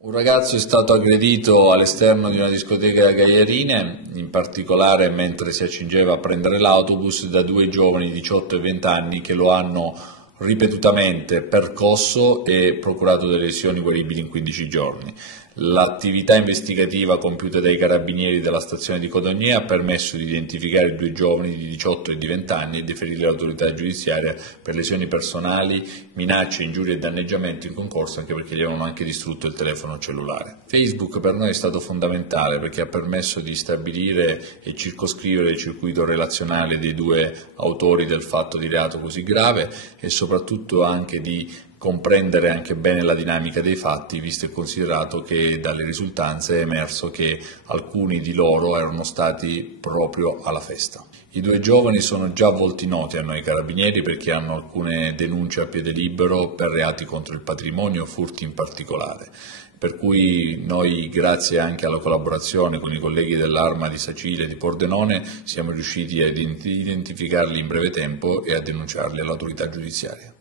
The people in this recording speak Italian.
Un ragazzo è stato aggredito all'esterno di una discoteca a Gagliarine, in particolare mentre si accingeva a prendere l'autobus, da due giovani di 18 e 20 anni che lo hanno ripetutamente percosso e procurato delle lesioni guaribili in 15 giorni. L'attività investigativa compiuta dai carabinieri della stazione di Codogné ha permesso di identificare i due giovani di 18 e di 20 anni e deferire all'autorità giudiziaria per lesioni personali, minacce, ingiurie e danneggiamento in concorso, anche perché gli avevano anche distrutto il telefono cellulare. Facebook per noi è stato fondamentale perché ha permesso di stabilire e circoscrivere il circuito relazionale dei due autori del fatto di reato così grave e soprattutto anche di comprendere anche bene la dinamica dei fatti, visto e considerato che dalle risultanze è emerso che alcuni di loro erano stati proprio alla festa. I due giovani sono già volti noti a noi carabinieri perché hanno alcune denunce a piede libero per reati contro il patrimonio, furti in particolare. Per cui noi, grazie anche alla collaborazione con i colleghi dell'Arma di Sacile e di Pordenone, siamo riusciti a identificarli in breve tempo e a denunciarli all'autorità giudiziaria.